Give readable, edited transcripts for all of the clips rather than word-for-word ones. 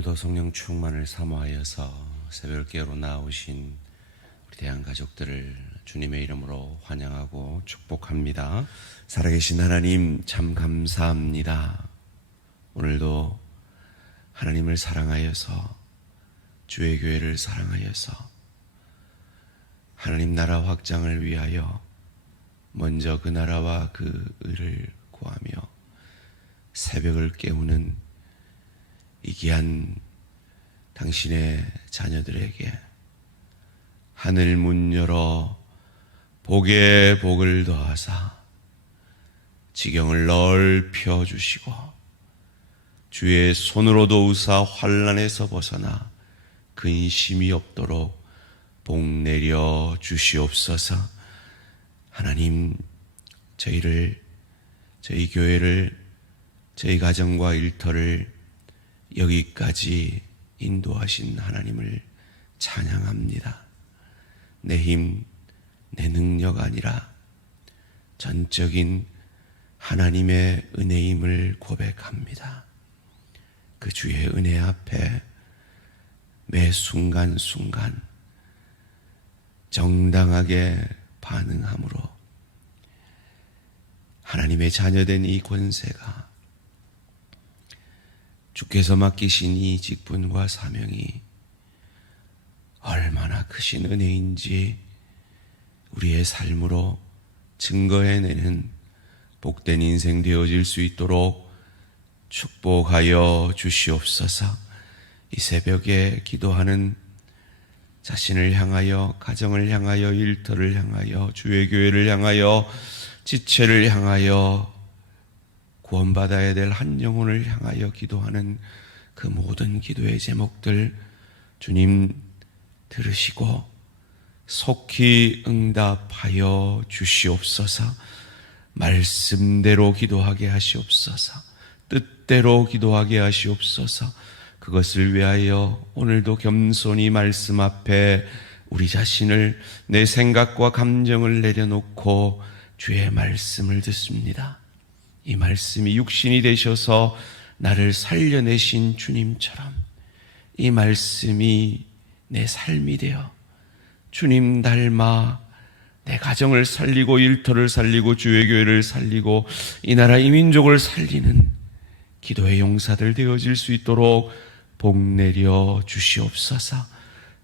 오늘도 성령 충만을 사모하여서 새벽깨로 나오신 우리 대한 가족들을 주님의 이름으로 환영하고 축복합니다. 살아계신 하나님 참 감사합니다. 오늘도 하나님을 사랑하여서 주의 교회를 사랑하여서 하나님 나라 확장을 위하여 먼저 그 나라와 그 의를 구하며 새벽을 깨우는 이 귀한 당신의 자녀들에게 하늘 문 열어 복에 복을 더하사 지경을 넓혀 주시고 주의 손으로 도우사 환난에서 벗어나 근심이 없도록 복 내려 주시옵소서. 하나님, 저희 교회를, 저희 가정과 일터를 여기까지 인도하신 하나님을 찬양합니다. 내 힘, 내 능력 아니라 전적인 하나님의 은혜임을 고백합니다. 그 주의 은혜 앞에 매 순간순간 정당하게 반응함으로 하나님의 자녀된 이 권세가 주께서 맡기신 이 직분과 사명이 얼마나 크신 은혜인지 우리의 삶으로 증거해내는 복된 인생 되어질 수 있도록 축복하여 주시옵소서. 이 새벽에 기도하는 자신을 향하여, 가정을 향하여, 일터를 향하여, 주의 교회를 향하여, 지체를 향하여, 구원받아야 될 한 영혼을 향하여 기도하는 그 모든 기도의 제목들 주님 들으시고 속히 응답하여 주시옵소서. 말씀대로 기도하게 하시옵소서. 뜻대로 기도하게 하시옵소서. 그것을 위하여 오늘도 겸손히 말씀 앞에 우리 자신을, 내 생각과 감정을 내려놓고 주의 말씀을 듣습니다. 이 말씀이 육신이 되셔서 나를 살려내신 주님처럼 이 말씀이 내 삶이 되어 주님 닮아 내 가정을 살리고 일터를 살리고 주의 교회를 살리고 이 나라 이 민족을 살리는 기도의 용사들 되어질 수 있도록 복 내려 주시옵소서.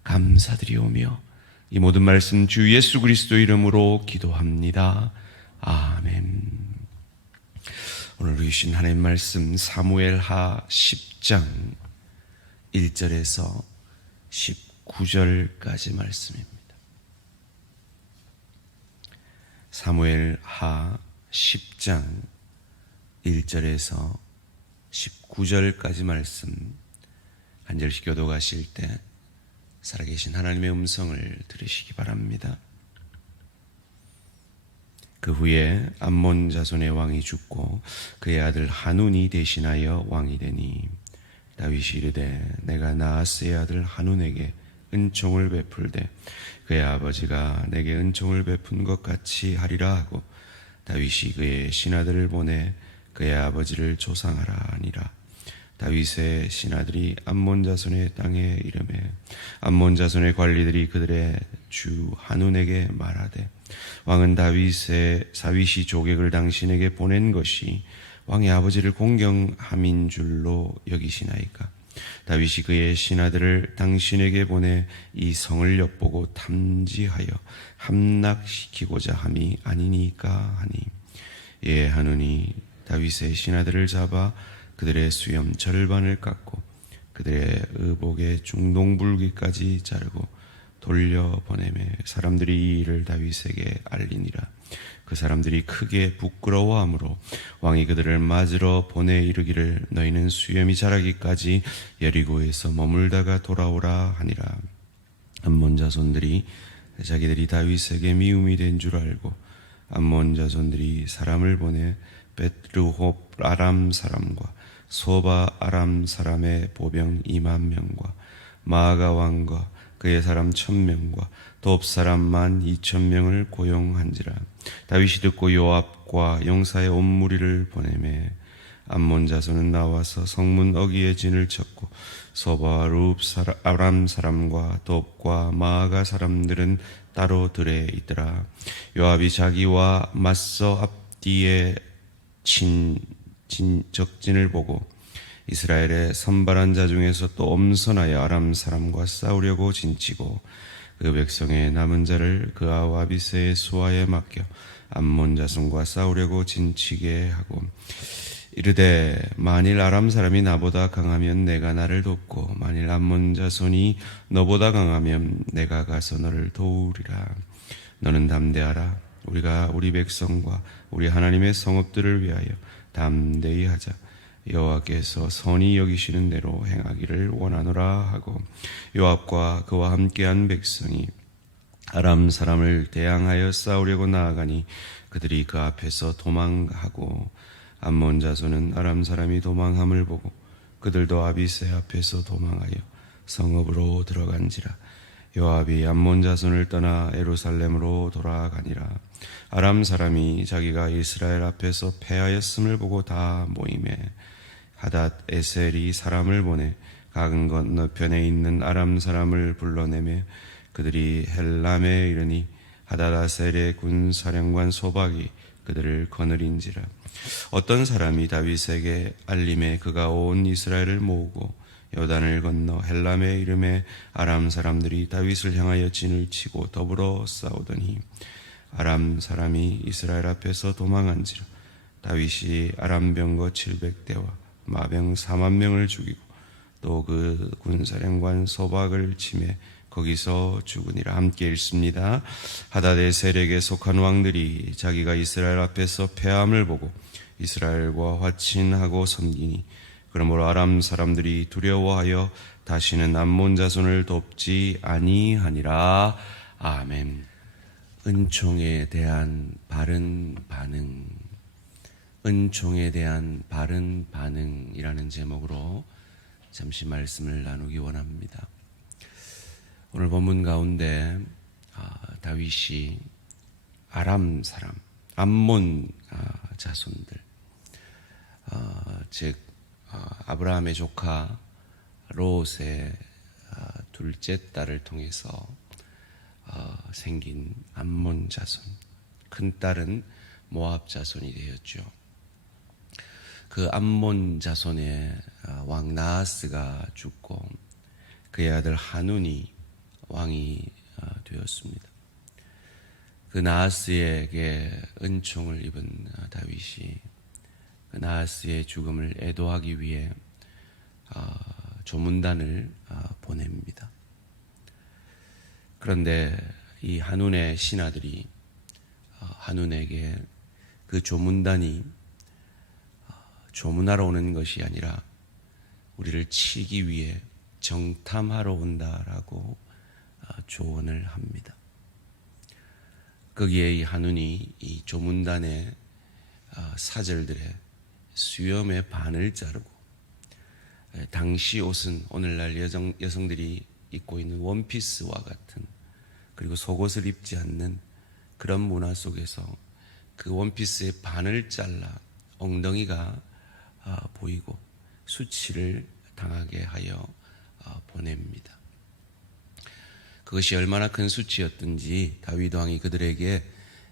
감사드리오며 이 모든 말씀 주 예수 그리스도 이름으로 기도합니다. 아멘. 오늘 주신 하나님 말씀 사무엘하 10장 1절에서 19절까지 말씀입니다. 사무엘하 10장 1절에서 19절까지 말씀 한 절씩 교독하실 때 살아계신 하나님의 음성을 들으시기 바랍니다. 그 후에 암몬 자손의 왕이 죽고 그의 아들 하눈이 대신하여 왕이 되니 다윗이 이르되 내가 나하스의 아들 하눈에게 은총을 베풀되 그의 아버지가 내게 은총을 베푼 것 같이 하리라 하고 다윗이 그의 신하들을 보내 그의 아버지를 조상하라 하니라. 다윗의 신하들이 암몬 자손의 땅에 이르매 암몬 자손의 관리들이 그들의 주 하눈에게 말하되 왕은 다윗이 조객을 당신에게 보낸 것이 왕의 아버지를 공경함인 줄로 여기시나이까. 다윗이 그의 신하들을 당신에게 보내 이 성을 엿보고 탐지하여 함락시키고자 함이 아니니까 하니 예 하누니 다윗의 신하들을 잡아 그들의 수염 절반을 깎고 그들의 의복의 중동불기까지 자르고 돌려보내매 사람들이 이 일을 다윗에게 알리니라. 그 사람들이 크게 부끄러워하므로 왕이 그들을 맞으러 보내 이르기를 너희는 수염이 자라기까지 여리고에서 머물다가 돌아오라 하니라. 암몬 자손들이 자기들이 다윗에게 미움이 된 줄 알고 암몬 자손들이 사람을 보내 벳르홉 아람 사람과 소바 아람 사람의 보병 20,000명과 마아가 왕과 그의 사람 1,000명과 돕 사람 12,000명을 고용한지라. 다윗이 듣고 요압과 용사의 온 무리를 보내매 암몬 자손은 나와서 성문 어귀에 진을 쳤고 소바와 룹 아람 사람과 돕과 마아가 사람들은 따로 들에 있더라. 요압이 자기와 맞서 앞뒤에 적진을 보고 이스라엘의 선발한 자 중에서 또 엄선하여 아람 사람과 싸우려고 진치고 그 백성의 남은 자를 그 아비새의 수하에 맡겨 암몬 자손과 싸우려고 진치게 하고 이르되 만일 아람 사람이 나보다 강하면 내가 나를 돕고 만일 암몬 자손이 너보다 강하면 내가 가서 너를 도우리라. 너는 담대하라. 우리가 우리 백성과 우리 하나님의 성읍들을 위하여 담대히 하자. 여호와께서 선히 여기시는 대로 행하기를 원하노라 하고 요압과 그와 함께한 백성이 아람 사람을 대항하여 싸우려고 나아가니 그들이 그 앞에서 도망하고 암몬 자손은 아람 사람이 도망함을 보고 그들도 아비새 앞에서 도망하여 성읍으로 들어간지라. 요압이 암몬 자손을 떠나 예루살렘으로 돌아가니라. 아람 사람이 자기가 이스라엘 앞에서 패하였음을 보고 다 모임에 하닷 에셀이 사람을 보내 강은 건너편에 있는 아람 사람을 불러내며 그들이 헬람에 이르니 하닷아셀의 군사령관 소박이 그들을 거느린지라. 어떤 사람이 다윗에게 알림에 그가 온 이스라엘을 모으고 요단을 건너 헬람에 이름에 아람 사람들이 다윗을 향하여 진을 치고 더불어 싸우더니 아람 사람이 이스라엘 앞에서 도망한지라. 다윗이 아람 병거 700대와 마병 4만 명을 죽이고 또 그 군사령관 소박을 치매 거기서 죽으니라. 함께 읽습니다. 하닷의 세력에 속한 왕들이 자기가 이스라엘 앞에서 패함을 보고 이스라엘과 화친하고 섬기니 그러므로 아람 사람들이 두려워하여 다시는 암몬 자손을 돕지 아니하니라. 아멘. 은총에 대한 바른 반응. 은총에 대한 바른 반응이라는 제목으로 잠시 말씀을 나누기 원합니다. 오늘 본문 가운데 다윗이 아람 사람, 암몬 자손들, 즉 아브라함의 조카 롯의 둘째 딸을 통해서 생긴 암몬 자손, 큰 딸은 모압 자손이 되었죠. 그 암몬 자손의 왕 나하스가 죽고 그의 아들 하눈이 왕이 되었습니다. 그 나하스에게 은총을 입은 다윗이 그 나하스의 죽음을 애도하기 위해 조문단을 보냅니다. 그런데 이 하눈의 신하들이 하눈에게 그 조문단이 조문하러 오는 것이 아니라 우리를 치기 위해 정탐하러 온다라고 조언을 합니다. 거기에 이 하눈이 이 조문단의 사절들의 수염의 반을 자르고 당시 옷은 오늘날 여성들이 입고 있는 원피스와 같은 그리고 속옷을 입지 않는 그런 문화 속에서 그 원피스의 반을 잘라 엉덩이가 보이고 수치를 당하게 하여 보냅니다. 그것이 얼마나 큰 수치였든지 다윗 왕이 그들에게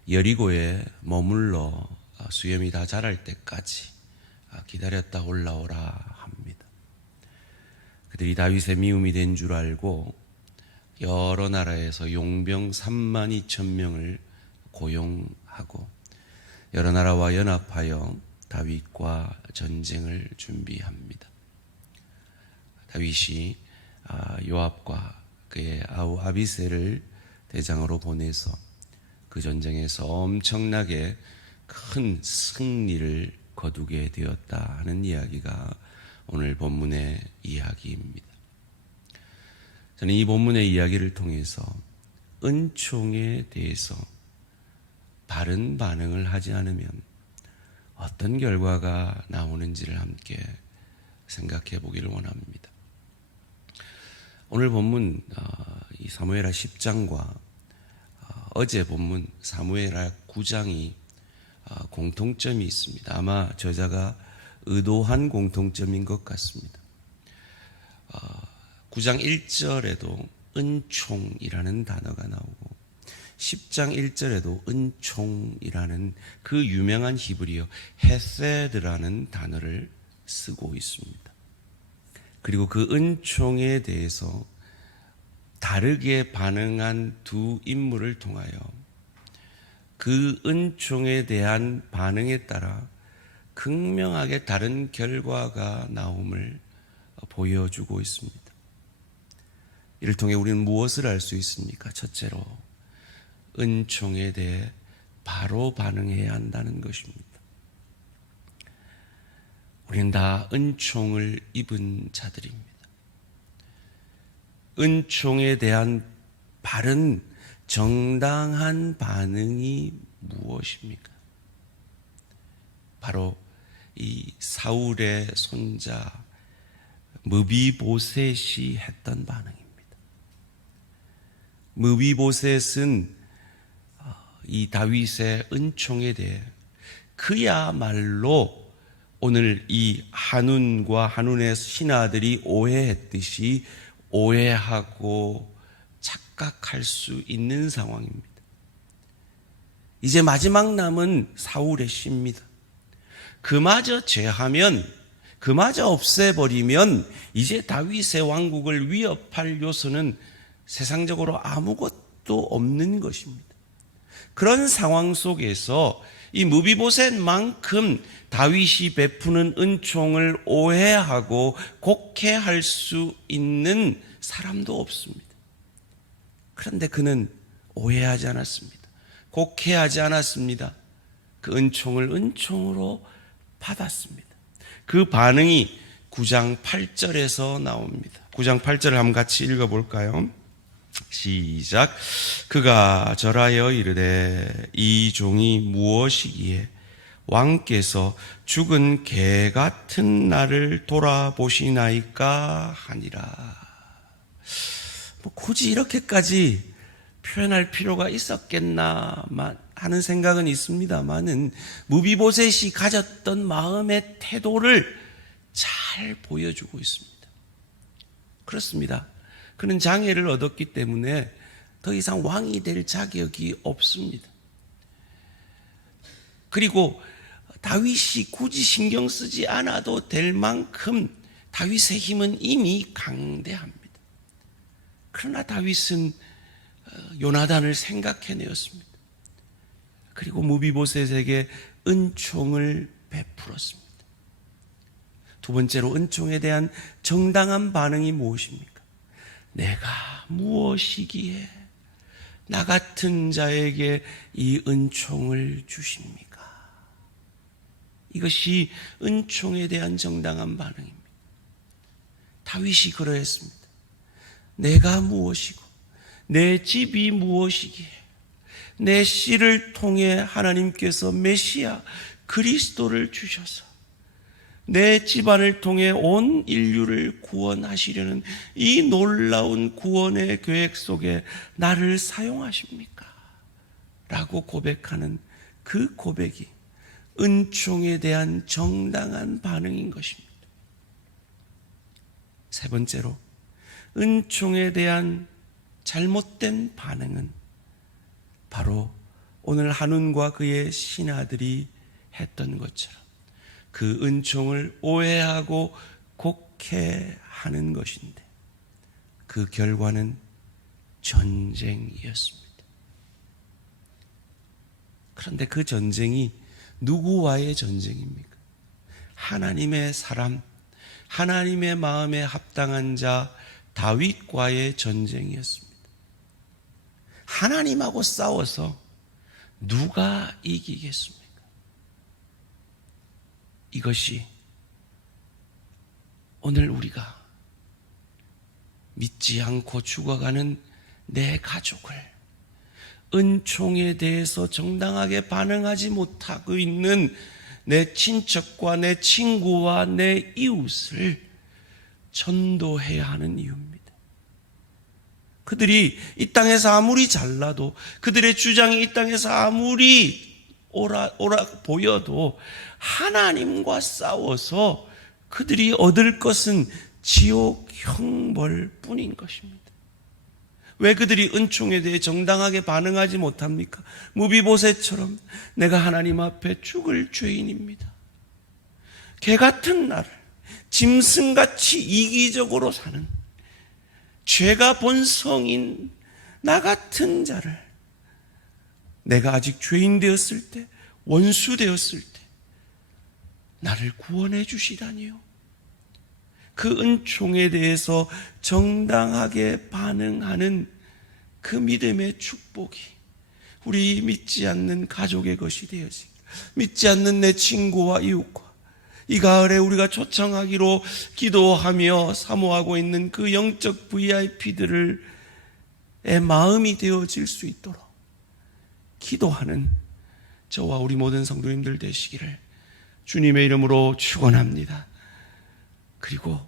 여리고에 머물러 수염이 다 자랄 때까지 기다렸다 올라오라 합니다. 그들이 다윗의 미움이 된 줄 알고 여러 나라에서 용병 3만 2천 명을 고용하고 여러 나라와 연합하여 다윗과 전쟁을 준비합니다. 다윗이 요압과 그의 아우 아비새를 대장으로 보내서 그 전쟁에서 엄청나게 큰 승리를 거두게 되었다 하는 이야기가 오늘 본문의 이야기입니다. 저는 이 본문의 이야기를 통해서 은총에 대해서 바른 반응을 하지 않으면 어떤 결과가 나오는지를 함께 생각해 보기를 원합니다. 오늘 본문 이 사무엘하 10장과 어제 본문 사무엘하 9장이 공통점이 있습니다. 아마 저자가 의도한 공통점인 것 같습니다. 9장 1절에도 은총이라는 단어가 나오고 10장 1절에도 은총이라는 그 유명한 히브리어 헤세드라는 단어를 쓰고 있습니다. 그리고 그 은총에 대해서 다르게 반응한 두 인물을 통하여 그 은총에 대한 반응에 따라 극명하게 다른 결과가 나옴을 보여주고 있습니다. 이를 통해 우리는 무엇을 알 수 있습니까? 첫째로 은총에 대해 바로 반응해야 한다는 것입니다. 우리는 다 은총을 입은 자들입니다. 은총에 대한 바른 정당한 반응이 무엇입니까? 바로 이 사울의 손자 므비보셋이 했던 반응입니다. 므비보셋은 이 다윗의 은총에 대해 그야말로 오늘 이 한운과 한운의 신하들이 오해했듯이 오해하고 착각할 수 있는 상황입니다. 이제 마지막 남은 사울의 씨입니다. 그마저 제하면, 그마저 없애버리면 이제 다윗의 왕국을 위협할 요소는 세상적으로 아무것도 없는 것입니다. 그런 상황 속에서 이 므비보셋만큼 다윗이 베푸는 은총을 오해하고 곡해할 수 있는 사람도 없습니다. 그런데 그는 오해하지 않았습니다. 곡해하지 않았습니다. 그 은총을 은총으로 받았습니다. 그 반응이 9장 8절에서 나옵니다. 9장 8절을 한번 같이 읽어볼까요? 시작. 그가 절하여 이르되 이 종이 무엇이기에 왕께서 죽은 개 같은 나를 돌아보시나이까 하니라. 굳이 이렇게까지 표현할 필요가 있었겠나 하는 생각은 있습니다만은 므비보셋이 가졌던 마음의 태도를 잘 보여주고 있습니다. 그렇습니다. 그는 장애를 얻었기 때문에 더 이상 왕이 될 자격이 없습니다. 그리고 다윗이 굳이 신경 쓰지 않아도 될 만큼 다윗의 힘은 이미 강대합니다. 그러나 다윗은 요나단을 생각해내었습니다. 그리고 므비보셋에게 은총을 베풀었습니다. 두 번째로 은총에 대한 정당한 반응이 무엇입니까? 내가 무엇이기에 나 같은 자에게 이 은총을 주십니까? 이것이 은총에 대한 정당한 반응입니다. 다윗이 그러했습니다. 내가 무엇이고 내 집이 무엇이기에 내 씨를 통해 하나님께서 메시아 그리스도를 주셔서 내 집안을 통해 온 인류를 구원하시려는 이 놀라운 구원의 계획 속에 나를 사용하십니까? 라고 고백하는 그 고백이 은총에 대한 정당한 반응인 것입니다. 세 번째로 은총에 대한 잘못된 반응은 바로 오늘 한운과 그의 신하들이 했던 것처럼 그 은총을 오해하고 곡해하는 것인데 그 결과는 전쟁이었습니다. 그런데 그 전쟁이 누구와의 전쟁입니까? 하나님의 사람, 하나님의 마음에 합당한 자 다윗과의 전쟁이었습니다. 하나님하고 싸워서 누가 이기겠습니까? 이것이 오늘 우리가 믿지 않고 죽어가는 내 가족을 은총에 대해서 정당하게 반응하지 못하고 있는 내 친척과 내 친구와 내 이웃을 전도해야 하는 이유입니다. 그들이 이 땅에서 아무리 잘나도 그들의 주장이 이 땅에서 아무리 오락 보여도 하나님과 싸워서 그들이 얻을 것은 지옥 형벌 뿐인 것입니다. 왜 그들이 은총에 대해 정당하게 반응하지 못합니까? 무비보셋처럼 내가 하나님 앞에 죽을 죄인입니다. 개 같은 나를 짐승같이 이기적으로 사는 죄가 본성인 나 같은 자를 내가 아직 죄인 되었을 때, 원수 되었을 때 나를 구원해 주시다니요. 그 은총에 대해서 정당하게 반응하는 그 믿음의 축복이 우리 믿지 않는 가족의 것이 되어지고, 믿지 않는 내 친구와 이웃과 이 가을에 우리가 초청하기로 기도하며 사모하고 있는 그 영적 VIP들의 마음이 되어질 수 있도록 기도하는 저와 우리 모든 성도님들 되시기를 주님의 이름으로 축원합니다. 그리고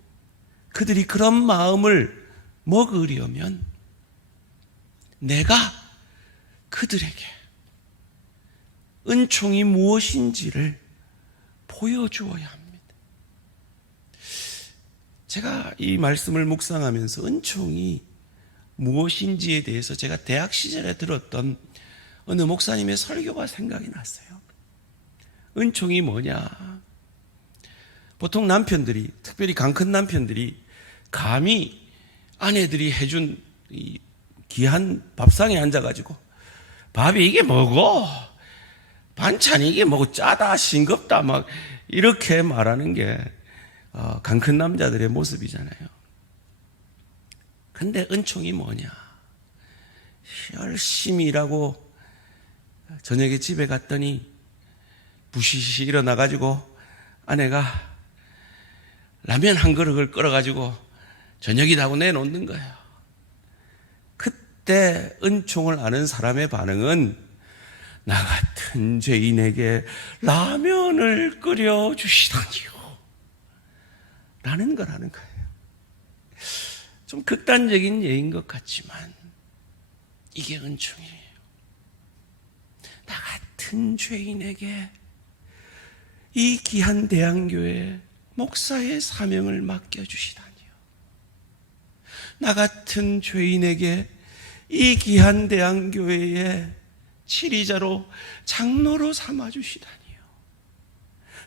그들이 그런 마음을 먹으려면 내가 그들에게 은총이 무엇인지를 보여주어야 합니다. 제가 이 말씀을 묵상하면서 은총이 무엇인지에 대해서 제가 대학 시절에 들었던 어느 목사님의 설교가 생각이 났어요. 은총이 뭐냐? 보통 남편들이, 특별히 강큰 남편들이 감히 아내들이 해준 이 귀한 밥상에 앉아가지고 밥이 이게 뭐고 반찬이 이게 뭐고 짜다 싱겁다 막 이렇게 말하는 게 강큰 남자들의 모습이잖아요. 근데 은총이 뭐냐? 열심히 일하고 저녁에 집에 갔더니 부시시 일어나가지고 아내가 라면 한 그릇을 끓여가지고 저녁이다 하고 내놓는 거예요. 그때 은총을 아는 사람의 반응은 나 같은 죄인에게 라면을 끓여주시다니요 라는 거라는 거예요. 좀 극단적인 예인 것 같지만 이게 은총이에요. 나 같은 죄인에게 이 귀한 대한교회 목사의 사명을 맡겨주시다니요. 나 같은 죄인에게 이 귀한 대한교회의 치리자로 장로로 삼아주시다니요.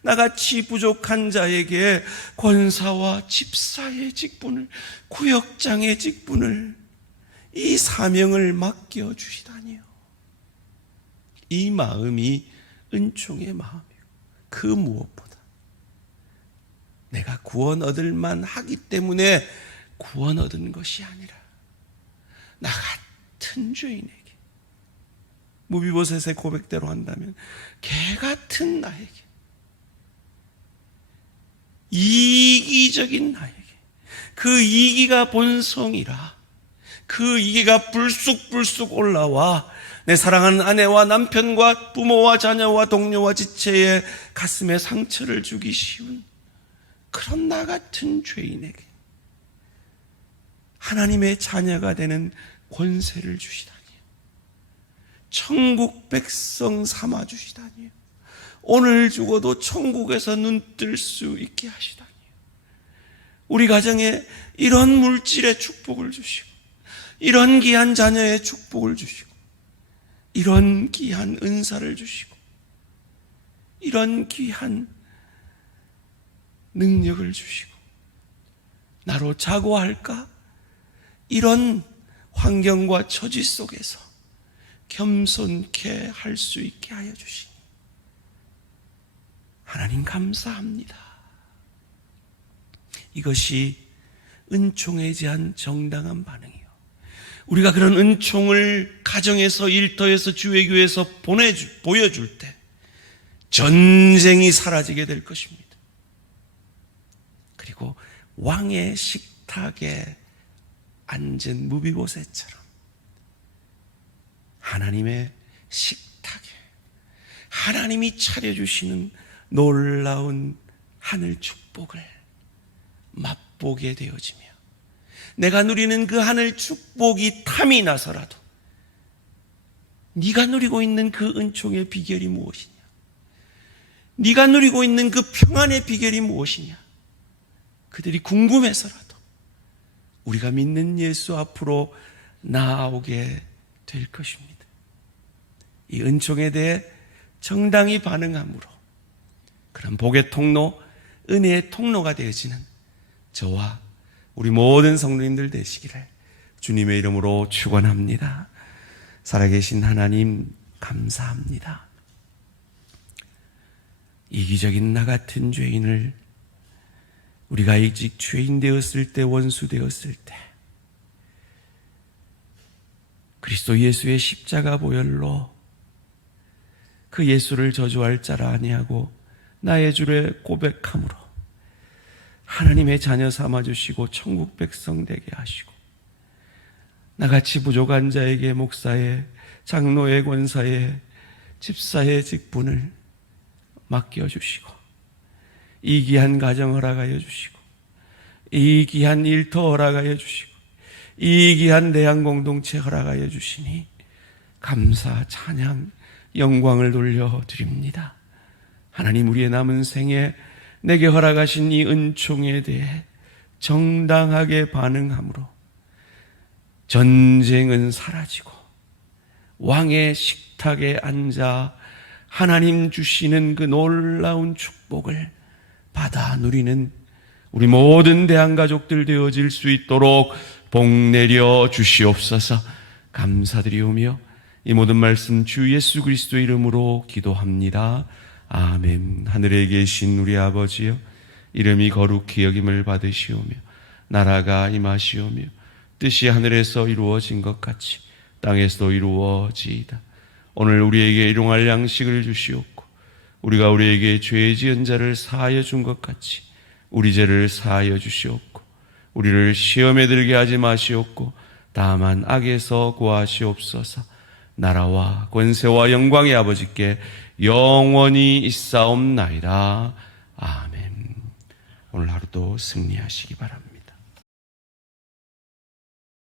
나같이 부족한 자에게 권사와 집사의 직분을, 구역장의 직분을, 이 사명을 맡겨주시다니요. 이 마음이 은총의 마음이고, 그 무엇보다 내가 구원 얻을 만하기 때문에 구원 얻은 것이 아니라 나 같은 죄인에게, 무비보셋의 고백대로 한다면 개 같은 나에게, 이기적인 나에게, 그 이기가 본성이라 그 이기가 불쑥불쑥 올라와 내 사랑하는 아내와 남편과 부모와 자녀와 동료와 지체의 가슴에 상처를 주기 쉬운 그런 나 같은 죄인에게 하나님의 자녀가 되는 권세를 주시다니요. 천국 백성 삼아 주시다니요. 오늘 죽어도 천국에서 눈 뜰 수 있게 하시다니요. 우리 가정에 이런 물질의 축복을 주시고, 이런 귀한 자녀의 축복을 주시고, 이런 귀한 은사를 주시고, 이런 귀한 능력을 주시고, 나로 자고할까? 이런 환경과 처지 속에서 겸손케 할 수 있게 하여 주시니 하나님 감사합니다. 이것이 은총에 대한 정당한 반응이요. 우리가 그런 은총을 가정에서, 일터에서, 주의교회에서 보여줄 때 전쟁이 사라지게 될 것입니다. 그리고 왕의 식탁에 앉은 무비보셋처럼 하나님의 식탁에 하나님이 차려주시는 놀라운 하늘 축복을 맛보게 되어지며, 내가 누리는 그 하늘 축복이 탐이 나서라도 네가 누리고 있는 그 은총의 비결이 무엇이냐? 네가 누리고 있는 그 평안의 비결이 무엇이냐? 그들이 궁금해서라도 우리가 믿는 예수 앞으로 나아오게 될 것입니다. 이 은총에 대해 정당히 반응함으로 그런 복의 통로, 은혜의 통로가 되어지는 저와 우리 모든 성도님들 되시기를 주님의 이름으로 축원합니다. 살아계신 하나님 감사합니다. 이기적인 나 같은 죄인을 우리가 일찍 죄인 되었을 때, 원수 되었을 때 그리스도 예수의 십자가 보혈로 그 예수를 저주할 자라 아니하고 나의 주를 고백함으로 하나님의 자녀 삼아주시고 천국 백성 되게 하시고 나같이 부족한 자에게 목사의, 장로의, 권사의, 집사의 직분을 맡겨주시고 이 귀한 가정 허락하여 주시고 이 귀한 일터 허락하여 주시고 이 귀한 대한 공동체 허락하여 주시니 감사, 찬양, 영광을 돌려드립니다. 하나님, 우리의 남은 생에 내게 허락하신 이 은총에 대해 정당하게 반응함으로 전쟁은 사라지고 왕의 식탁에 앉아 하나님 주시는 그 놀라운 축복을 받아 누리는 우리 모든 대한가족들 되어질 수 있도록 복 내려 주시옵소서. 감사드리오며 이 모든 말씀 주 예수 그리스도 이름으로 기도합니다. 아멘. 하늘에 계신 우리 아버지여, 이름이 거룩히 여김을 받으시오며 나라가 임하시오며 뜻이 하늘에서 이루어진 것 같이 땅에서도 이루어지이다. 오늘 우리에게 일용할 양식을 주시옵고 우리가 우리에게 죄 지은 자를 사하여 준 것 같이 우리 죄를 사하여 주시옵고 우리를 시험에 들게 하지 마시옵고 다만 악에서 구하시옵소서. 나라와 권세와 영광의 아버지께 영원히 있사옵나이다. 아멘. 오늘 하루도 승리하시기 바랍니다.